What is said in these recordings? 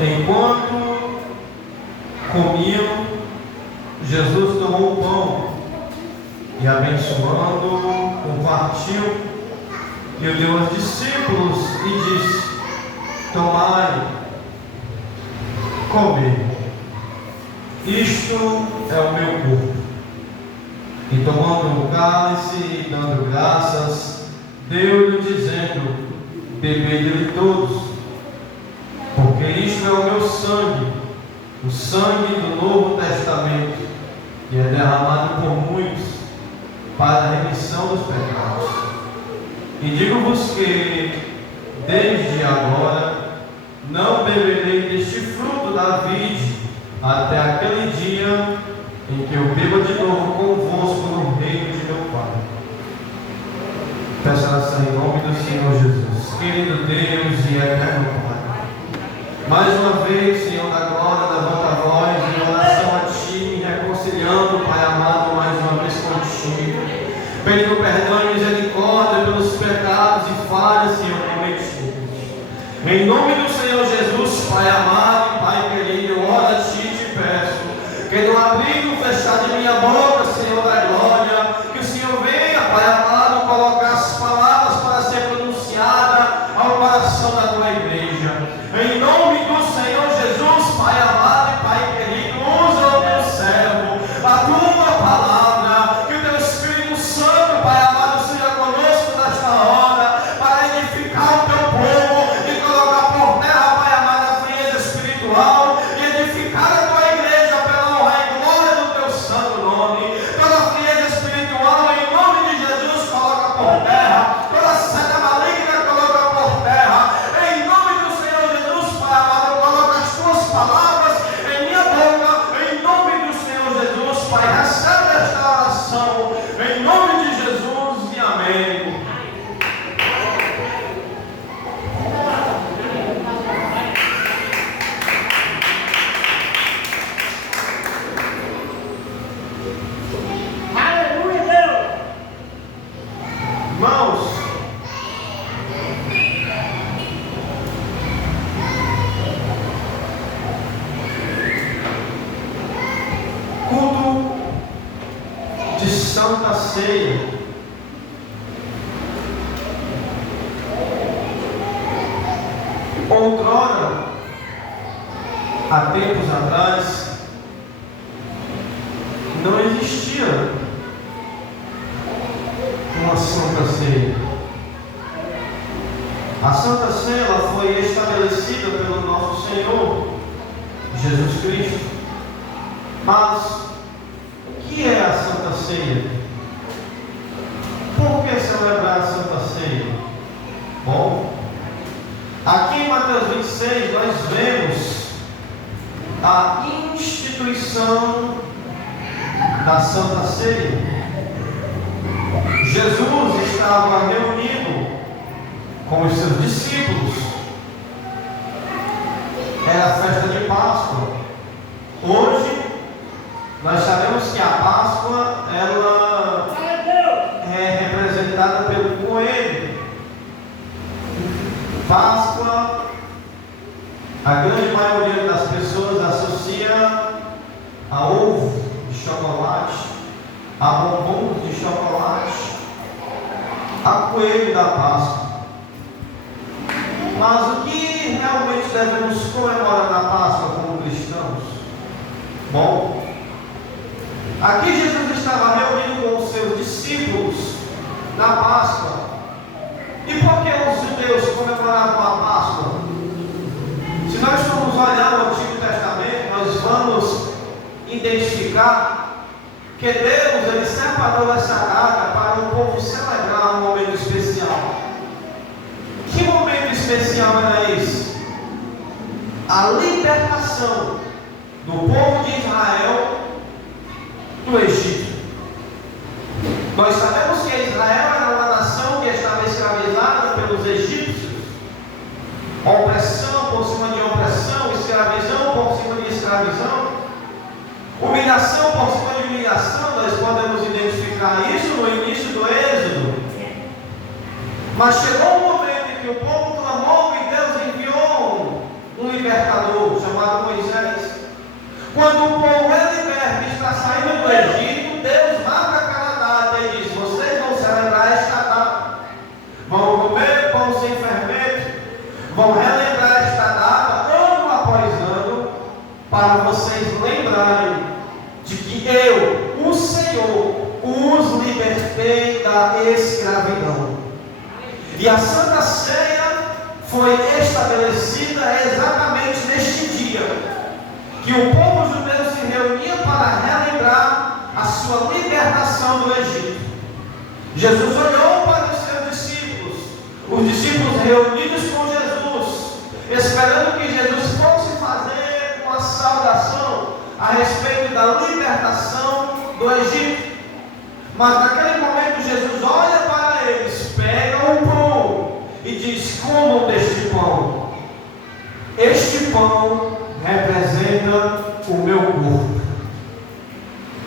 Enquanto comiam, Jesus tomou o pão e, abençoando, o partiu e o deu aos discípulos e disse: tomai, comei, isto é o meu corpo. E tomando o cálice e dando graças, deu-lhe dizendo: bebei-lhe todos, porque isto é o meu sangue, o sangue do Novo Testamento, que é derramado por muitos para a remissão dos pecados. E digo-vos que, desde agora, não beberei deste fruto da vide, até aquele dia em que eu beba de novo convosco no reino de meu Pai. Peço oração em nome do Senhor Jesus. Querido Deus e eterno Pai, mais uma vez, Senhor da glória, levanta a voz em oração a Ti, me reconciliando, Pai amado, mais uma vez contigo, pedindo perdão e misericórdia pelos pecados e falhas, Senhor, cometidos. Em nome do Senhor Jesus, Pai amado e Pai querido, eu oro a Ti e te peço que no abrir e no fechar de minha boca, Senhor da glória, que o Senhor venha, Pai amado, colocar as palavras para ser pronunciada ao coração da Tua igreja. Em nome do Senhor Jesus, Pai amado e Pai querido, usa o Teu servo, a Tua palavra, que o Teu Espírito Santo, Pai amado, seja conosco nesta hora, para edificar o Teu povo e colocar por terra, Pai amado, a frieza espiritual e edificar a Tua igreja pela honra e glória do Teu santo nome. Toda frieza espiritual, em nome de Jesus, coloca por terra, toda seta maligna coloca por terra, em nome do Senhor Jesus, Pai amado, coloca as Tuas palavras em minha boca, em nome do Senhor Jesus, Pai, recebe esta oração, em nome de Jesus e amém. Aleluia, Deus! Irmãos, culto de Santa Ceia. Outrora, há tempos atrás, não existia uma Santa Ceia. A Santa Ceia ela foi estabelecida pelo nosso Senhor Jesus Cristo. Mas o que é a Santa Ceia? Por que celebrar a Santa Ceia? Bom, aqui em Mateus 26 nós vemos a instituição da Santa Ceia. Jesus estava reunido com os seus discípulos. Era a festa de Páscoa. Hoje nós sabemos que a Páscoa ela é representada pelo coelho. Páscoa, a grande maioria das pessoas associa a ovo de chocolate, a bombom de chocolate, a coelho da Páscoa. Mas o que realmente devemos comemorar na Páscoa como cristãos? Bom, aqui Jesus estava reunido com os seus discípulos na Páscoa. E por que os judeus comemoravam a Páscoa? Se nós formos olhar o Antigo Testamento, nós vamos identificar que Deus ele separou essa data para o povo celebrar um momento especial. Que momento especial era esse? A libertação do povo de Israel do Egito. Nós sabemos que Israel era uma nação que estava escravizada pelos egípcios. Opressão por cima de opressão, escravidão por cima de escravidão, humilhação por cima de humilhação. Nós podemos identificar isso no início do Êxodo. Mas chegou um momento em que o povo clamou e Deus enviou um libertador. E a Santa Ceia foi estabelecida exatamente neste dia, que o povo judeu se reunia para relembrar a sua libertação do Egito. Jesus olhou para os seus discípulos, os discípulos reunidos com Jesus, esperando que Jesus fosse fazer uma saudação a respeito da libertação do Egito. Mas naquele momento Jesus olha para eles, pega o pão e diz: comam deste pão. Este pão representa o meu corpo.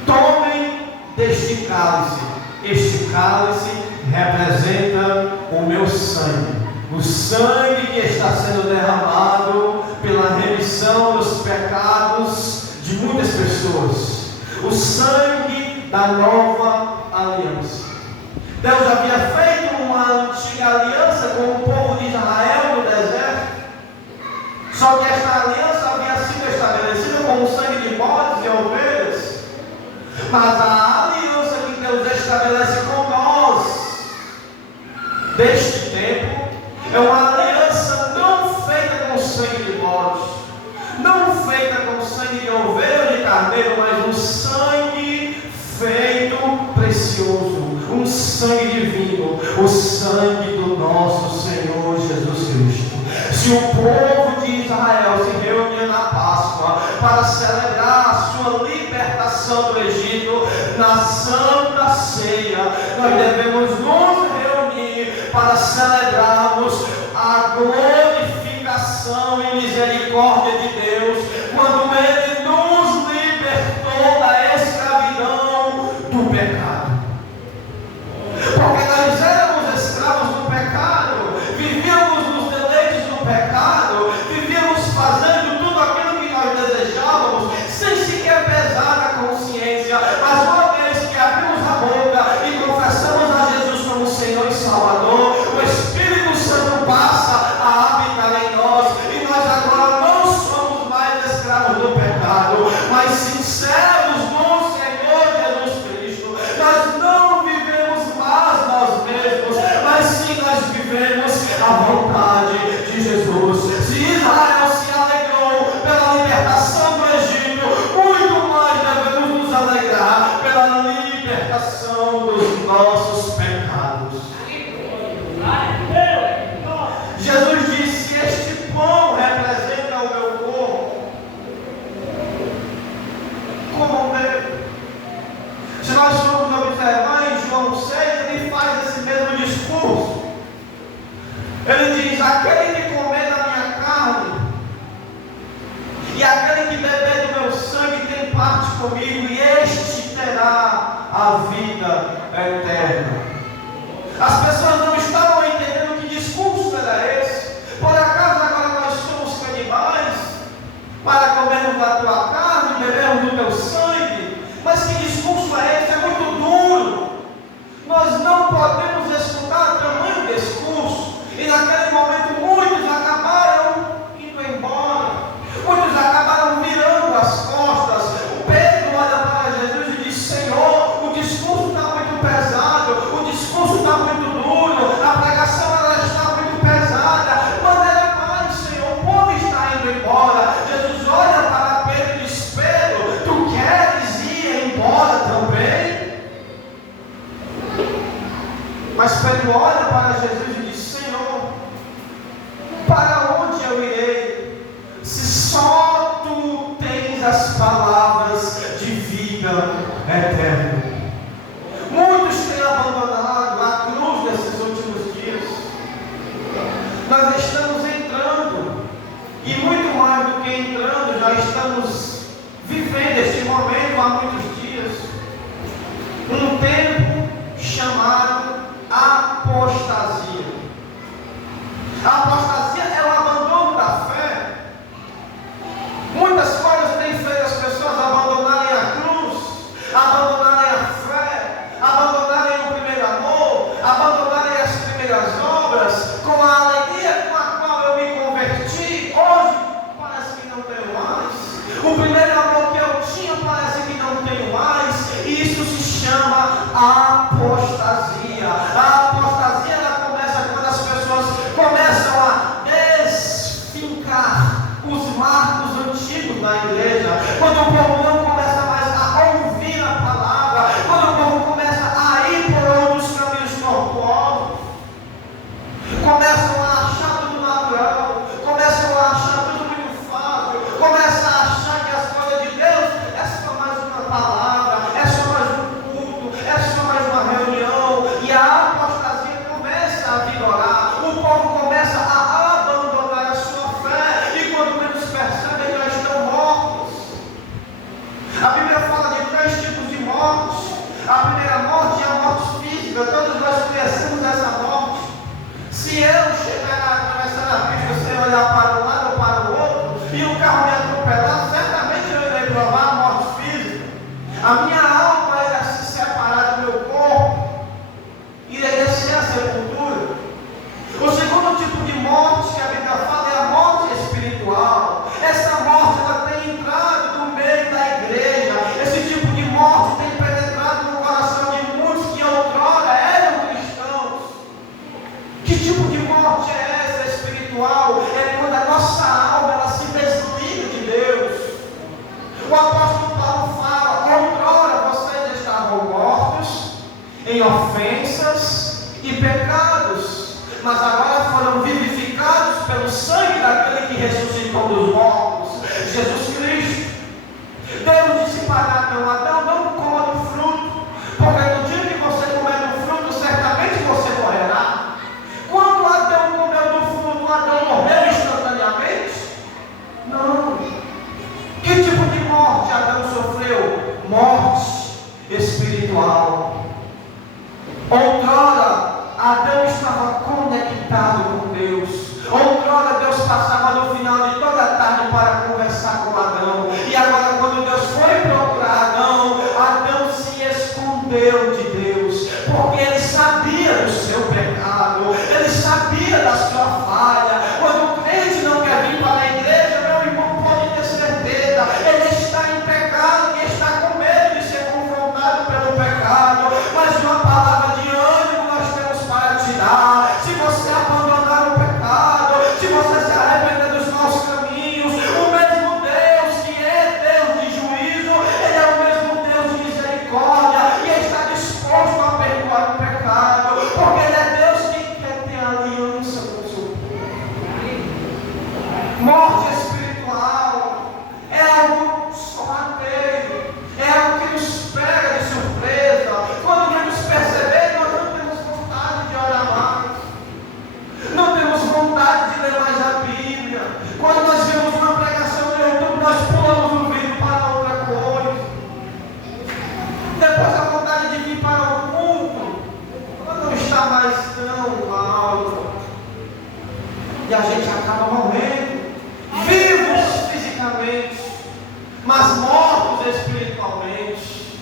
Tomem deste cálice. Este cálice representa o meu sangue. O sangue que está sendo derramado pela remissão dos pecados de muitas pessoas. O sangue da nova aliança. Deus havia feito uma antiga aliança com o povo de Israel no deserto. Só que esta aliança havia sido estabelecida com o sangue de bodes e ovelhas. Mas a aliança que Deus estabelece com nós deste tempo é uma aliança não feita com sangue de bodes, não feita com sangue de ovelha ou de carneiro, mas um sangue feito precioso, um sangue divino, o sangue do nosso Senhor Jesus Cristo. Se o povo de Israel se reunia na Páscoa para celebrar a sua libertação do Egito, na Santa Ceia, nós devemos nos reunir para celebrarmos a glorificação e misericórdia de Deus, quando Ele nos libertou da escravidão do pecado. Porque nós éramos escravos do pecado, vivíamos nos deleites do pecado, vivíamos fazendo tudo aquilo que nós desejávamos, sem sequer pesar na consciência. Mas uma vez que abrimos a boca e confessamos a Jesus como Senhor e Salvador, o Espírito Santo passa a habitar em nós, e nós agora não somos mais escravos do pecado, mas sinceros no Senhor Jesus Cristo. Nós não vivemos mais nós mesmos, mas sim nós vivemos a vontade de Jesus. Se Israel se alegrou pela libertação do Egito, muito mais devemos nos alegrar pela libertação dos nossos pecados. Jesus disse: este pão representa o meu corpo. Comam dele. Se nós formos observar em João 6, ele faz esse mesmo discurso. Ele diz: aquele que comer da minha carne e aquele que beber do meu sangue tem parte comigo, e este terá a vida eterna. As pessoas não estavam entendendo que discurso era esse. Por acaso agora nós somos canibais para comermos da tua carne e bebermos do teu sangue? Mas que discurso é esse? É muito duro. Nós não podemos escutar tamanho discurso. E naquele momento muitos acabaram indo embora, muitos acabaram virando as costas. O Pedro olha para Jesus e diz: Senhor, o discurso está muito pesado, o discurso está muito duro, a pregação ela está muito pesada. Manda mais, Senhor, o povo está indo embora. Jesus olha para Pedro e diz: Pedro, tu queres ir embora também? Mas Pedro olha para Jesus e diz: Senhor, para onde eu irei, se só tu tens as palavras de vida eterna? Muitos têm abandonado a cruz nesses últimos dias. Nós estamos entrando, e muito mais do que entrando, já estamos vivendo este momento há muitos dias, um tempo chamado apostasia. A apostasia é o abandono da fé. Muitas coisas têm feito as pessoas abandonarem a cruz, abandonarem a fé, abandonarem o primeiro amor, abandonarem as primeiras obras. Com a alegria com a qual eu me converti, hoje parece que não tenho mais. O primeiro amor que eu tinha parece que não tenho mais. E isso se chama apostasia. A apostasia ela começa quando as pessoas os marcos antigos na igreja, quando o povo não começa mais a ouvir a palavra, quando o povo começa a ir por outros caminhos tortuosos, começam a achar tudo natural, começam a achar tudo muito fácil, começam a achar que as coisas de Deus é só mais uma palavra, é só mais um culto, é só mais uma reunião, e a apostasia começa a vigorar, o povo começa a abandonar a sua fé, e quando menos percebem, já estão mortos. A Bíblia fala de 3 tipos de mortes. A primeira morte é a morte física, todos nós conhecemos essa morte. Se eu chegar na travessa da pista sem olhar para um lado ou para o outro, e o carro me atropelar, certamente eu irei provar a morte física. A minha alma irá se separar do meu corpo, irei descer à sepultura. O segundo tipo de morte que a Bíblia fala é a morte espiritual. Essa morte ela tem entrado no meio da igreja. Esse tipo de morte tem penetrado no coração de muitos que outrora eram cristãos. Que tipo de morte é essa espiritual? É quando a nossa alma ela se desliga de Deus. O apóstolo Paulo fala: outrora vocês estavam mortos em ofensas e pecados, mas agora foram vivificados pelo sangue daquele que ressuscitou dos mortos, Jesus Cristo. Deus disse para Adão: não coma do fruto, porque no dia que você comer do fruto, certamente você morrerá. Quando Adão comeu do fruto, Adão morreu instantaneamente? Não. Que tipo de morte Adão sofreu? Morte espiritual. Outrora, Adão estava conectado com Deus. Outrora, Deus passava no final de toda a tarde para conversar com Adão. E agora, quando Deus foi procurar Adão, Adão se escondeu de Deus, porque ele sabia do seu pecado, ele sabia da sua falha. Quando o crente não quer vir para a igreja, meu irmão, pode ter certeza, ele está em pecado e está com medo de ser confrontado pelo pecado. Mas uma palavra de ânimo nós temos para te dar. Se você abandonar o pecado, se você se arrepender dos maus caminhos, o mesmo Deus que é Deus de juízo, Ele é o mesmo Deus de misericórdia e está disposto a perdoar o pecado, porque Ele é Deus que quer ter aliança com o seu povo. Morte espiritual é algo sorrateiro, é algo que nos pega de surpresa. Quando menos perceber, nós não temos vontade de orar mais, não temos vontade de ler mais a Bíblia. Quando nós vemos uma pregação no YouTube, nós pulamos o vídeo para outra coisa. Depois a vontade de vir para o culto não está mais tão alta, e a gente acaba morrendo, vivos fisicamente, mas mortos espiritualmente.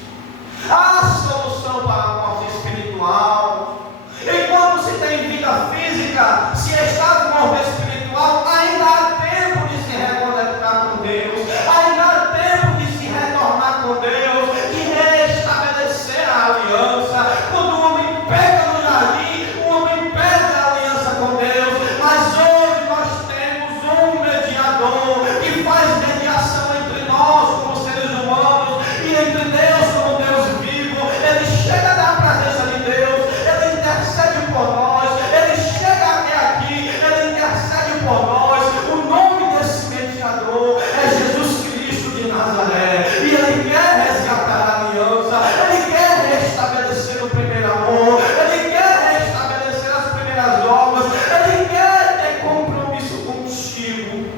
Há solução para a morte espiritual. Enquanto se tem vida física, se está morto espiritual, ainda há tempo de se reconectar com Deus, ainda há tempo de se retornar com Deus, de restabelecer a aliança. Quando o homem peca no jardim, o homem perde a aliança com Deus. Mas hoje nós temos um mediador que faz mediação entre nós como seres humanos e entre Deus como Deus vivo. Ele chega na presença de Deus, ele intercede por nós, ele chega até aqui, ele intercede por nós. O nome desse mediador é Jesus Cristo de Nazaré, e ele quer resgatar a aliança, ele quer restabelecer o primeiro amor, ele quer restabelecer as primeiras obras, ele quer ter compromisso contigo,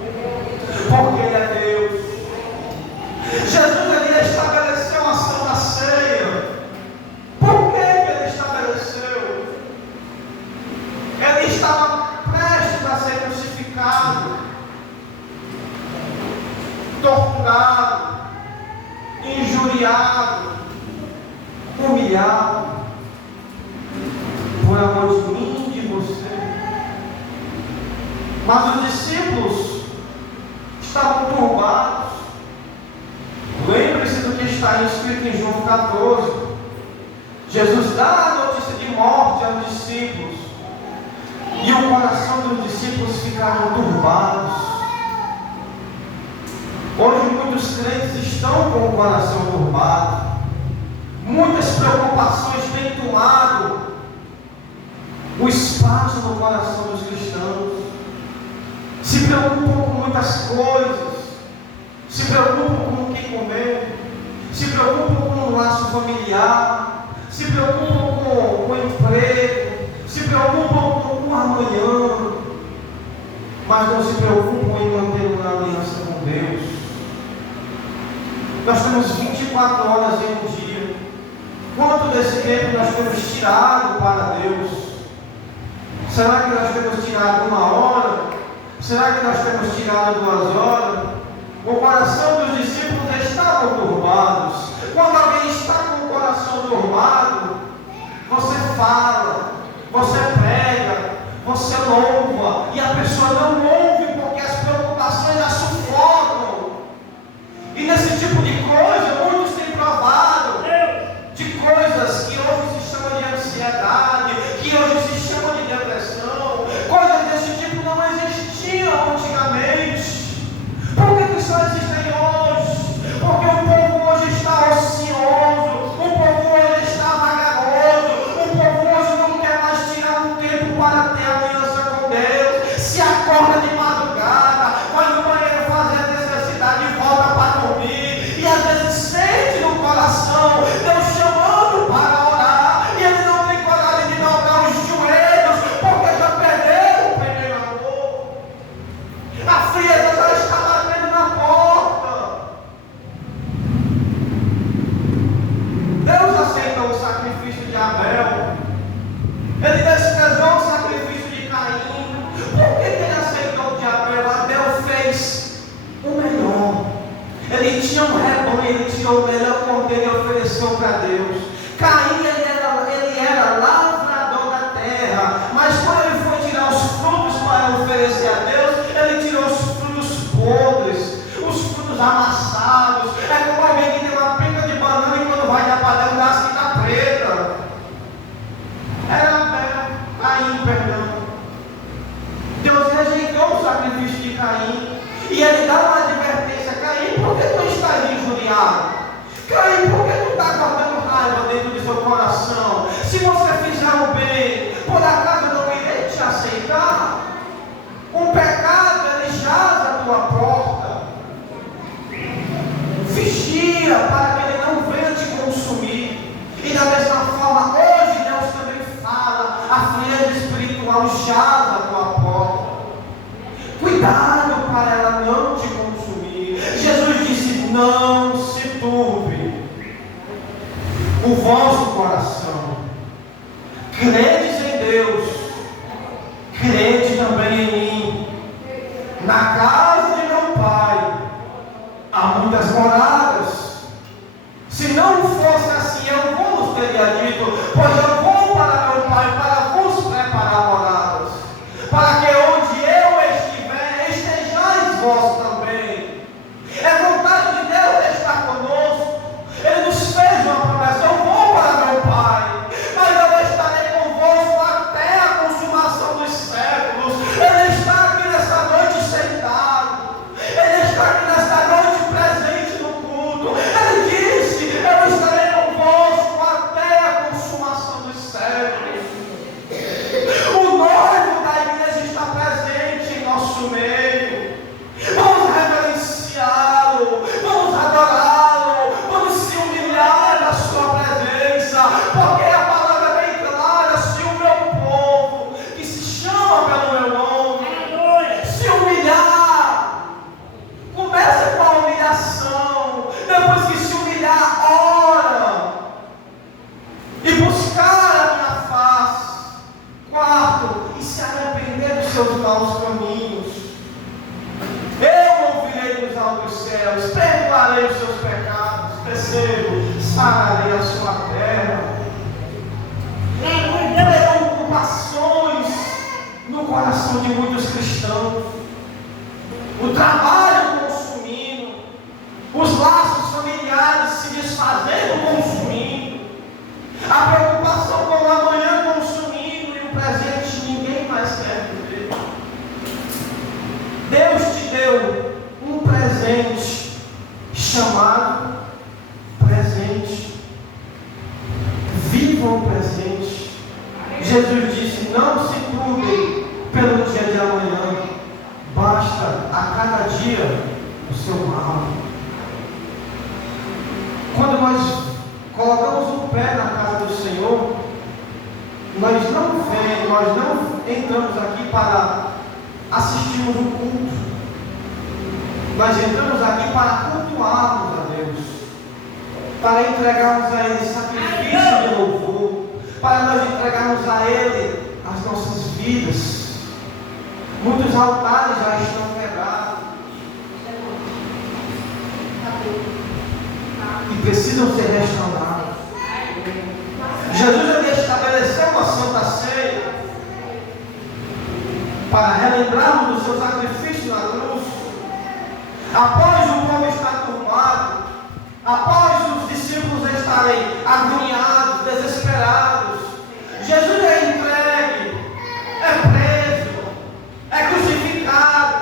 porque ele é Deus. Jesus ele estabeleceu a Santa Ceia. Por que ele estabeleceu? Ele estava prestes a ser crucificado, torturado, injuriado, humilhado, por amor de mim e de você. Mas os discípulos estavam turbados. Lembre-se do que está escrito em João 14. Jesus dá a notícia de morte aos discípulos, e o coração dos discípulos ficaram turbados. muitos crentes estão com o coração turbado. Muitas preocupações têm tomado o espaço no coração dos cristãos. Se preocupam com muitas coisas. Se preocupam com o que comer. Se preocupam com o laço familiar. Se preocupam com o emprego. Se preocupam com o amanhã. Mas não se preocupam em manter uma aliança com Deus. Nós temos 24 horas em um dia. Quanto desse tempo nós temos tirado para Deus? Será que nós temos tirado 1 hora? Será que nós temos tirado 2 horas? O coração dos discípulos estavam turbados. Quando alguém está com o coração turbado, você fala, você prega, você louva, e a pessoa não ouve porque as preocupações a sufocam. E nesse tipo de coisa, muitos têm provado de coisas que hoje se chama de ansiedade, que hoje se chama de depressão. Coisas desse tipo não existiam antigamente. Por que só existem hoje? Porque o povo hoje está ocioso, o povo hoje está vagaroso, o povo hoje não quer mais tirar um tempo para ter aliança com Deus. Se acorda de madrugada, vai no banheiro fazer a necessidade e volta para dormir. E às vezes sente no coração Deus chamando para orar, e ele não tem coragem de dobrar os joelhos, porque já perdeu o primeiro amor. A frieza já está batendo na porta. Deus aceitou o sacrifício de Abel. Ele desprezou o sacrifício de Caim. Por que ele aceitou o de Abel? Abel fez o melhor. Ele tinha um rebanho, ele tirou o melhor cordeiro e ofereceu para Deus. Caim, ele era lavrador da terra, mas quando ele foi tirar os frutos para oferecer a Deus, ele tirou os frutos podres, os frutos amassados. É como alguém que tem uma penca de banana e quando vai dar para Deus, dá a fica preta. Era Caim, perdão. Deus rejeitou o sacrifício de Caim, e ele dá uma advertência: Caim, por que tu estás injuriado? Caim, por que tu está guardando raiva dentro do seu coração? Se você fizer o bem, por acaso eu não irei te aceitar? O pecado, ele jaz à tua porta. Vigia para que ele não venha te consumir. E da mesma forma, hoje Deus também fala: a frieza espiritual jaz à tua porta. Cuidado para ela não te consumir. Jesus disse: não se turbe o vosso coração. Credes em Deus, crede também em mim. Na casa de meu Pai há muitas moradas. Se não fosse assim, eu vos teria dito: pois eu vou para meu Pai para vos preparar moradas, para que onde eu estiver, estejais vós também. É vontade de Deus estar conosco. Ele nos fez uma promessa: eu vou para meu Pai, mas eu estarei convosco até a consumação dos séculos. Ele está aqui nessa noite sentado. Ele está aqui nessa noite presente no culto. Ele disse: eu estarei convosco até a consumação dos séculos. O noivo da igreja está presente em nosso meio. Vamos reverenciá-lo, vamos adorá-lo, vamos se humilhar na sua presença, porque a palavra é bem clara: se o meu povo, que se chama pelo meu nome, se humilhar, começa com a humilhação, depois que se humilhar, ora e buscar a minha face. Quarto, e se arrepender dos seus maus caminhos. Eu ouvirei dos altos céus, perdoarei os seus pecados. Terceiro, sararei a sua terra. Preocupações no coração de muitos cristãos. O trabalho consumindo, os laços familiares se desfazendo, consumindo, a preocupação com o amanhã consumindo, e o presente ninguém mais quer viver. Deus te deu um presente Jesus disse: não se turbem pelo dia de amanhã, basta a cada dia o seu mal. Quando nós colocamos o pé na casa do Senhor, nós não entramos aqui para assistirmos o culto. Nós entramos aqui para cultuarmos a Deus, para entregarmos a Ele sacrifício de louvor, para nós entregarmos a Ele as nossas vidas. Muitos altares já estão quebrados e precisam ser restaurados. Jesus ele estabeleceu uma santa ceia para relembrarmos do seu sacrifício na cruz. Após o povo estar turbado, após os discípulos estarem agoniados, desesperados, Jesus é entregue, é preso, é crucificado,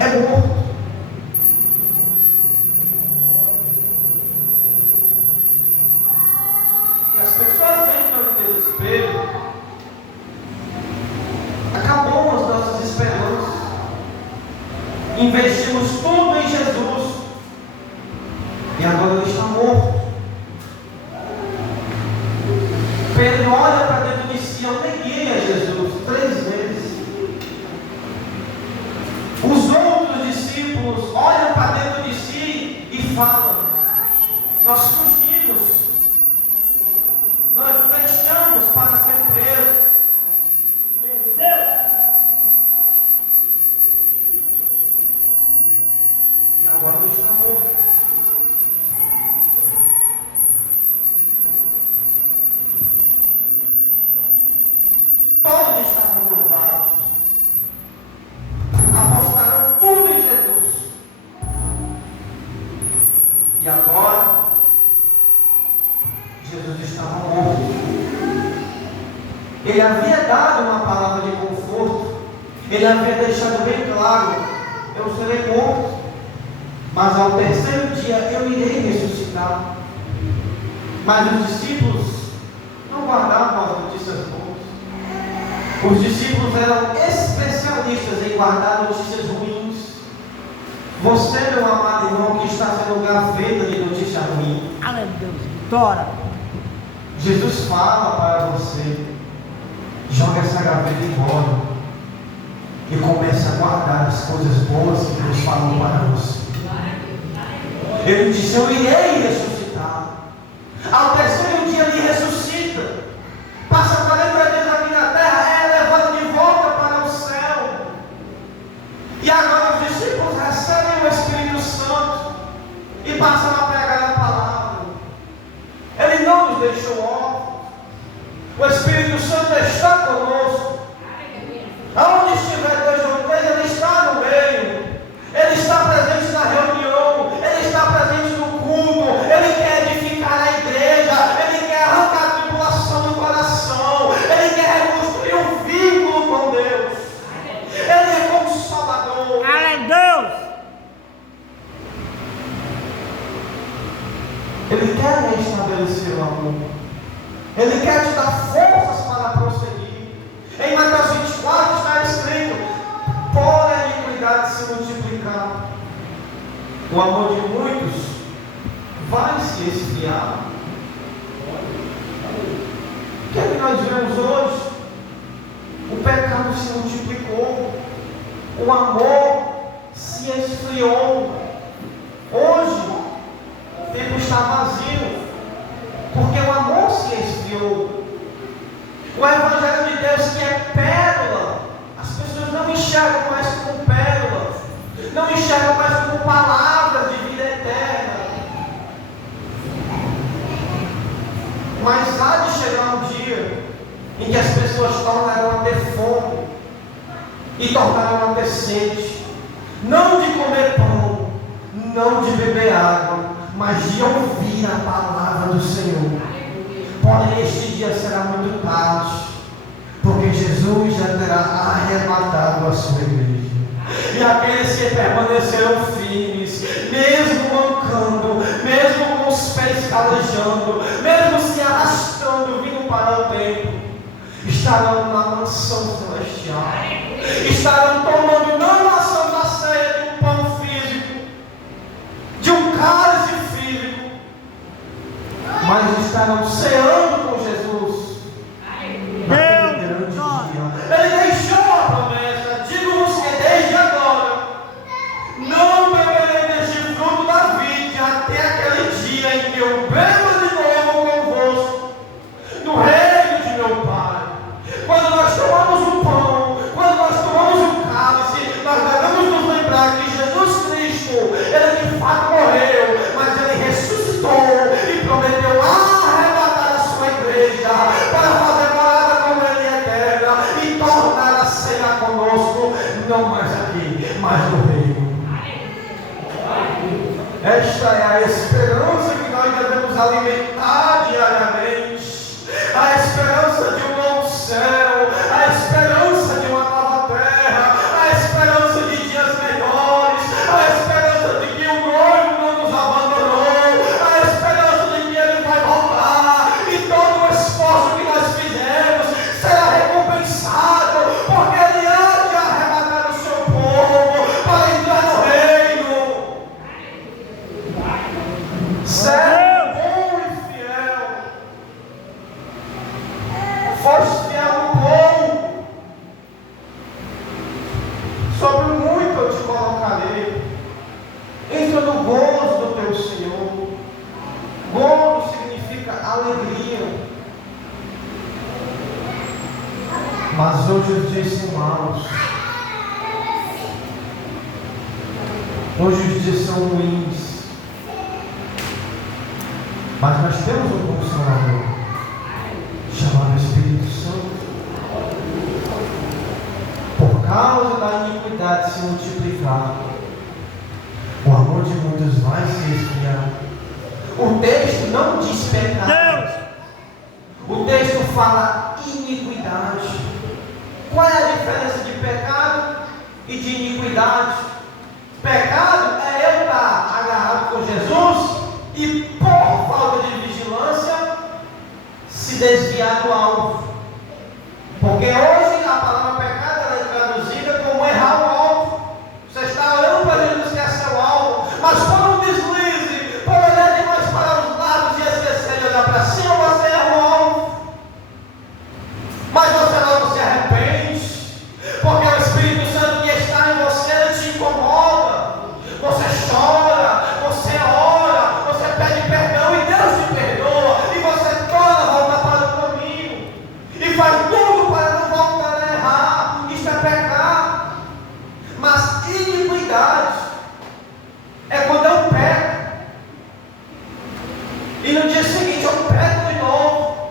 é morto. E as pessoas entram em desespero. Acabou as nossas esperanças. Investimos tudo em Jesus e agora ele está morto. Pedro olha para dentro de si: eu neguei a Jesus 3 vezes. Os outros discípulos olham para dentro de si e falam: nós fugimos, nós deixamos para ser presos. E agora ele está morto. Todos estavam turbados, apostaram tudo em Jesus. E agora Jesus estava morto. Ele havia dado uma palavra de conforto. Ele havia deixado bem claro: eu serei morto, mas ao terceiro dia eu irei ressuscitar. Mas os discípulos não guardavam as notícias boas. Os discípulos eram especialistas em guardar notícias ruins. Você, meu amado irmão, que está sendo gaveta de notícia ruim, Aleluia, Dora. Jesus fala para você: joga essa gaveta embora e comece a guardar as coisas boas que Deus falou para você. Ele disse: eu irei ressuscitar. Ao terceiro dia ele ressuscita. Passa 40 dias aqui na terra, é levado de volta para o céu. E agora os discípulos recebem o Espírito Santo e passam a pregar a palavra. Ele não nos deixou órfãos. O Espírito Santo está conosco. Aonde estiver 2 ou 3, Ele está no meio. Ele está presente na reunião. Ele está presente no culto. Ele quer edificar a igreja. Ele quer arrancar a tribulação do coração. Ele quer reconstruir um vínculo com Deus. Ele é consolador. Aleluia. Ele quer restabelecer o amor. Ele quer te dar forças para prosseguir. Em Mateus 24 está escrito: por a iniquidade se multiplicar, o amor de muitos vai se esfriar. O que é que nós vemos hoje? O pecado se multiplicou, o amor se esfriou. Hoje o tempo está vazio, porque o amor se esfriou. O Evangelho de Deus, que é pérola, as pessoas não enxergam mais como pérola, não enxergam mais como palavras de vida eterna. Mas há de chegar um dia em que as pessoas tornarão a ter fome e tornarão a ter sede, não de comer pão, não de beber água, mas de ouvir a palavra do Senhor. Porém, este dia será muito tarde, porque Jesus já terá arrebatado a sua igreja. E aqueles que permaneceram firmes, mesmo mancando, mesmo com os pés calejando, mesmo se arrastando, vindo para o templo, estarão na mansão celestial, estarão tomando não a santa ceia de um pão físico, de um cálice físico, mas estarão ceando com Jesus. Naquele grande dia. Ele deixou a promessa: digo-vos que desde agora não beberei deste fruto da vide até aquele dia em que eu beba de novo convosco no reino de meu Pai. Quando nós tomamos o pão, quando nós tomamos o cálice, nós devemos nos lembrar que Jesus Cristo, Ele de fato morreu, mas Ele ressuscitou e prometeu arrebatar a sua igreja para fazer morada com Ele eterna e tornar a ceia conosco, não mais aqui, mas no reino. Esta é a esperança que nós devemos alimentar diariamente, a esperança de um novo céu, a esperança de uma nova terra, a esperança de dias melhores, a esperança de que o noivo não nos abandonou, a esperança de que Ele vai voltar e todo o esforço que nós fizemos será recompensado, porque Ele há de arrebatar o seu povo para entrar no reino. Servo bom e fiel, foste fiel no pouco, sobre o muito eu te colocarei. Entra no gozo do teu Senhor. Gozo significa alegria. Mas hoje os dias são maus. Hoje os dias são ruins. Mas nós temos um Consolador chamado Espírito Santo. Por causa da iniquidade se multiplicar, o amor de muitos vai se esfriar. O texto não diz pecado. O texto fala iniquidade. Qual é a diferença de pecado e de iniquidade? Pecado é eu estar agarrado com Jesus e, por falta de vigilância, se desviar do alvo. Porque hoje a palavra pecado ela é traduzida como errar o alvo. Você está olhando para ele e esquece o alvo. Mas quando um deslize, por olhar demais para os lados e esquecer de olhar para cima, você erra o alvo. Mas você logo se arrepende, porque o Espírito Santo que está em você, ele te incomoda. Você chora, você ora, você pede perdão e Deus te perdoa, e você torna a voltar para o caminho, e faz tudo para não voltar a errar. Isso é pecado. Mas iniquidade é quando eu peco, e no dia seguinte eu peco de novo,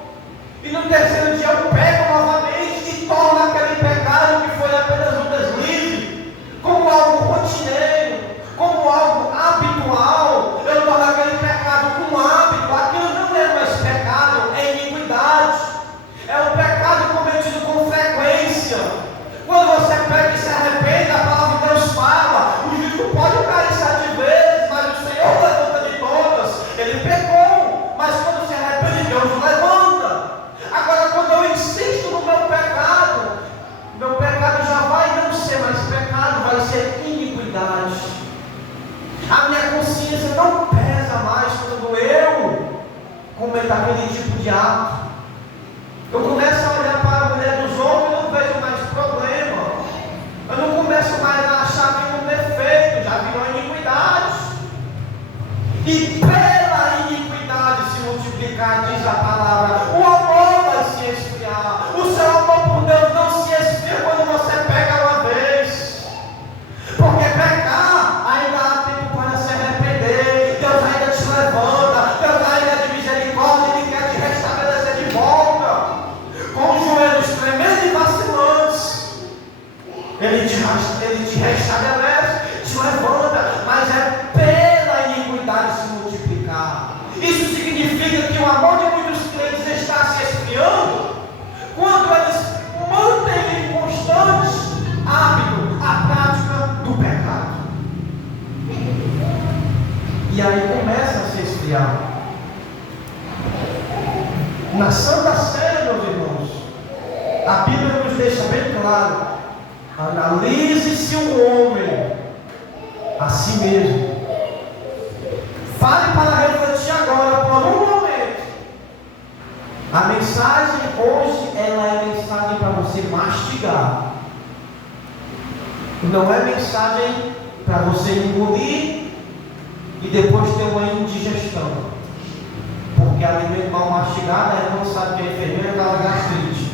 e no terceiro dia eu peco novamente, e torno aquele pecado que foi apenas um deslize, como algo rotineiro, como algo habitual. Eu torno aquele pecado com hábito. Aquilo não é mais pecado, é iniquidade. É um pecado cometido com frequência. Quando você peca e se arrepende, a palavra de Deus fala: o justo pode cair 7 vezes, mas o Senhor levanta de todas. Ele pecou, mas quando se arrepende, Deus o levanta. Agora, quando eu insisto no meu pecado já vai não ser mais pecado, vai ser iniquidade. A minha consciência não pesa mais quando eu cometo aquele tipo de ato. Eu começo a olhar para a mulher dos outros e não vejo mais problema. Eu não começo mais a achar que é um defeito, já virou iniquidade. E pela iniquidade se multiplicar, diz a palavra, o amor vai se esfriar. O seu amor por Deus não se esfria quando você pega uma vez. Porque pecar ainda há tempo para se arrepender. Deus ainda te levanta. Deus ainda é de misericórdia e quer te restabelecer de volta. Com os joelhos tremendo e vacilantes, Ele te restabelece, te levanta. Mas é pela iniquidade se multiplicar. Isso significa que o amor de muitos crentes está se esfriando quando eles mantêm em constante hábito a prática do pecado. E aí começa a se esfriar. Na Santa Ceia Analise se o homem a si mesmo. Pare para refletir agora por um momento. A mensagem hoje, ela é mensagem para você mastigar. Não é mensagem para você engolir e depois ter uma indigestão. Porque alimento mal mastigado é quando sabe que a enfermeira dá gastrite.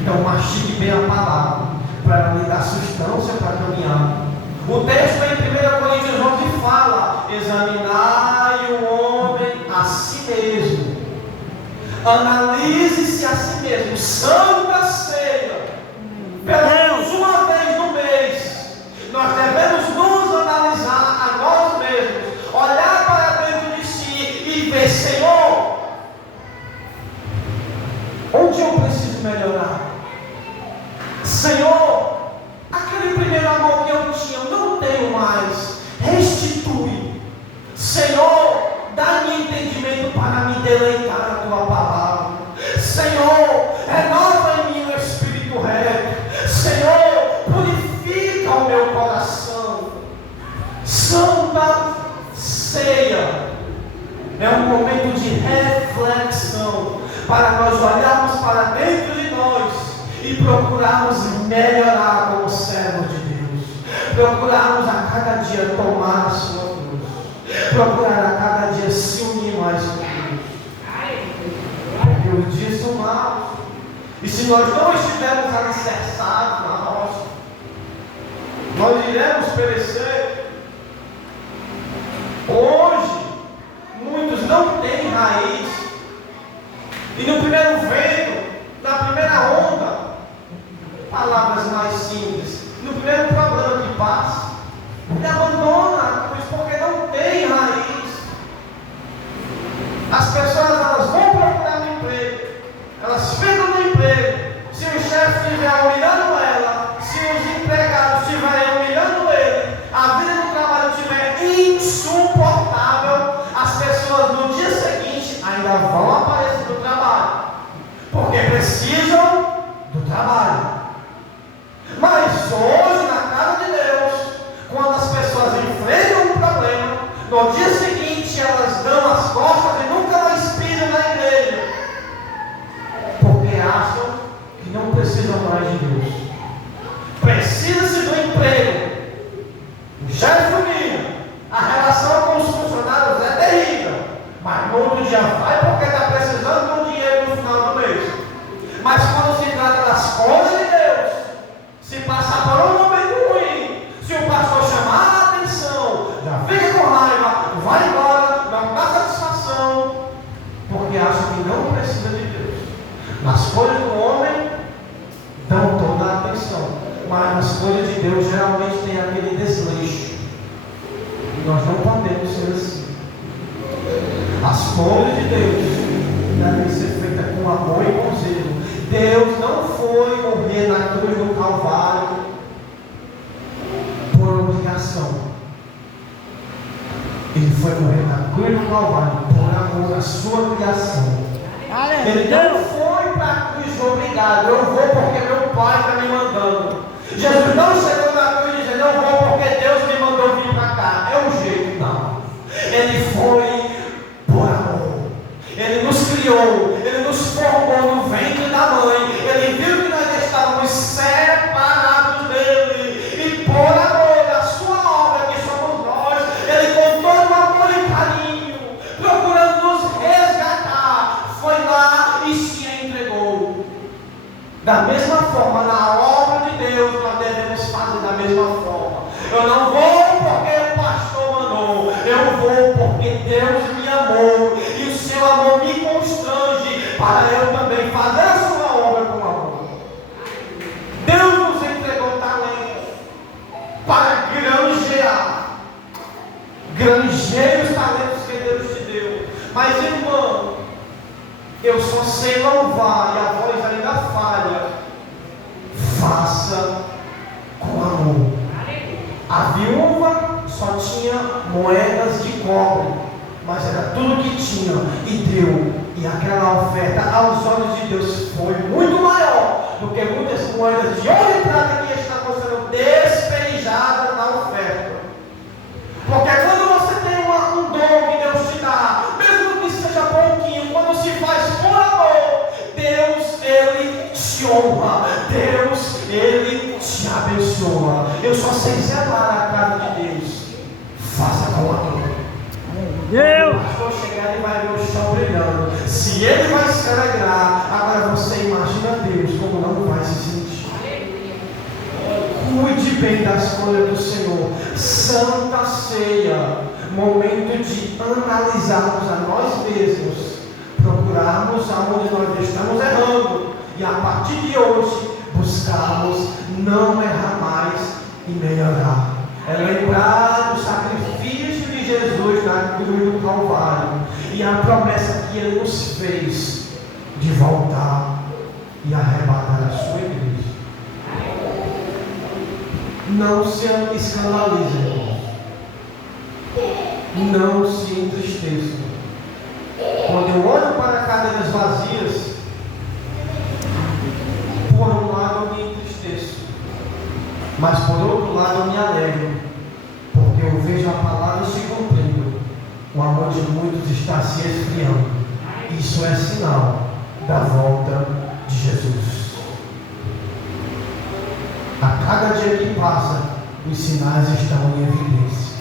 Então mastigue bem a palavra, para ela lhe dar sustância para caminhar. O texto em 1 Coríntios 11 fala: examinai o homem a si mesmo. Analise-se a si mesmo. Santa Ceia, pelo menos uma vez no mês, nós devemos nos analisar a nós mesmos, olhar para dentro de si e ver: Senhor, onde eu preciso melhorar? Senhor, aquele primeiro amor que eu tinha, eu não tenho mais. Restitui. Senhor, dá-me entendimento para me deleitar na tua palavra. Senhor, renova em mim o espírito reto. Senhor, purifica o meu coração. Santa Ceia é um momento de reflexão, para nós olharmos para dentro de nós e procurarmos melhorar como servos de Deus. Procurarmos a cada dia tomar a sua cruz. Procurar a cada dia se unir mais com Deus. Porque os dias são maus. E se nós não estivermos alicerçados na rocha, nós iremos perecer. Hoje, muitos não têm raiz. E no primeiro vento, na primeira onda, palavras mais simples, no primeiro problema que passa, ele abandona a cruz porque não tem raiz. As pessoas, elas vão procurar um emprego, elas ficam no emprego. Se o chefe estiver humilhando ela, se os empregados estiverem humilhando ele, a vida do trabalho estiver insuportável, as pessoas no dia seguinte ainda vão aparecer no trabalho, porque precisam do trabalho. Mas hoje, na casa de Deus, quando as pessoas enfrentam um problema, no dia seguinte elas dão as costas e nunca mais pisam na igreja, porque acham que não precisam mais de Deus. Precisa-se do emprego, o chefe humilha, a relação com os funcionários é terrível, mas no outro dia vai porque está precisando do dinheiro no final do mês. Mas quando se trata das coisas de Deus, se passar por um momento ruim, se o pastor chamar a atenção, já fica com raiva, vai embora, não dá satisfação, porque acha que não precisa de Deus. Nas coisas do homem, dão toda a atenção, mas nas coisas de Deus geralmente tem aquele desleixo. E nós não podemos ser assim. As coisas de Deus devem ser feitas com amor e com zelo. Deus não foi morrer na cruz do Calvário por obrigação. Ele foi morrer na cruz do Calvário por amor à sua criação. Ele não foi para a cruz obrigado. Eu vou porque meu pai está me mandando. Jesus não chegou na cruz dizendo: eu vou porque Deus me mandou vir para cá. É um jeito, não. Ele foi por amor. Ele nos criou, Ele nos formou no ventre da mãe. Ele viu que nós estávamos separados dEle, e por amor da sua obra, que somos nós, Ele com todo amor e carinho, procurando nos resgatar, foi lá e se entregou. Da mesma forma, na obra de Deus, nós devemos fazer da mesma forma. Eu não vou porque o pastor mandou, eu vou porque Deus me amou, e o seu amor me constrange para eu também fazer a sua obra com amor. Deus nos entregou talento para granjear os talentos que Deus te deu. Mas, irmão, eu só sei louvar e a voz ainda falha. Faça com amor. A viúva só tinha moedas de cobre, mas era tudo que tinha, e deu. E aquela oferta aos olhos de Deus foi muito maior do que muitas moedas de ouro e prata que está participem da escolha do Senhor. Santa Ceia, momento de analisarmos a nós mesmos, procurarmos aonde nós estamos errando e a partir de hoje buscarmos não errar mais e melhorar. É lembrar do sacrifício de Jesus na cruz do Calvário e a promessa que Ele nos fez de voltar e arrebatar a sua igreja. Não se escandalize, irmãos. Não se entristeça. Quando eu olho para cadeiras vazias, por um lado eu me entristeço, mas por outro lado eu me alegro, porque eu vejo a palavra se cumprindo. O amor de muitos está se esfriando. Isso é sinal da volta de Jesus. A cada dia que passa, os sinais estão em evidência.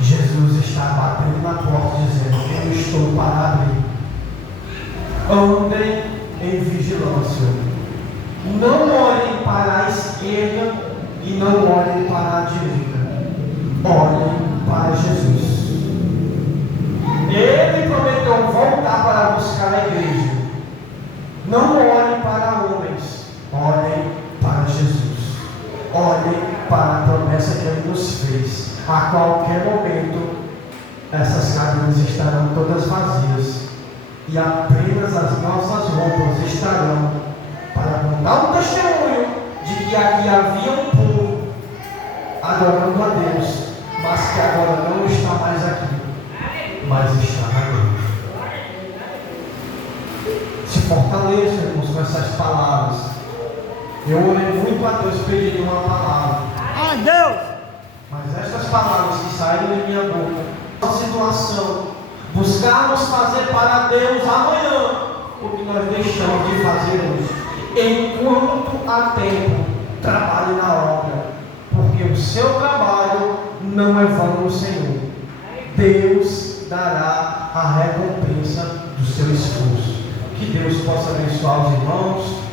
Jesus está batendo na porta dizendo: eu estou para abrir. Andem em vigilância. Não olhem para a esquerda e não olhem para a direita. Olhem para Jesus. Ele prometeu voltar para buscar a igreja. Não olhem para homens, olhem para Jesus. Olhem para a promessa que Ele nos fez. A qualquer momento, essas cadeiras estarão todas vazias e apenas as nossas roupas estarão para contar um testemunho de que aqui havia um povo adorando a Deus, mas que agora não está mais aqui, mas está na glória. Se fortaleça, irmãos, com essas palavras. Eu orei muito a Deus pedindo uma palavra. A Deus! Mas estas palavras que saíram de minha boca, a situação, buscarmos fazer para Deus amanhã o que nós deixamos de fazer hoje. Enquanto há tempo, trabalhe na obra, porque o seu trabalho não é vão no Senhor. Deus dará a recompensa do seu esforço. Que Deus possa abençoar os irmãos.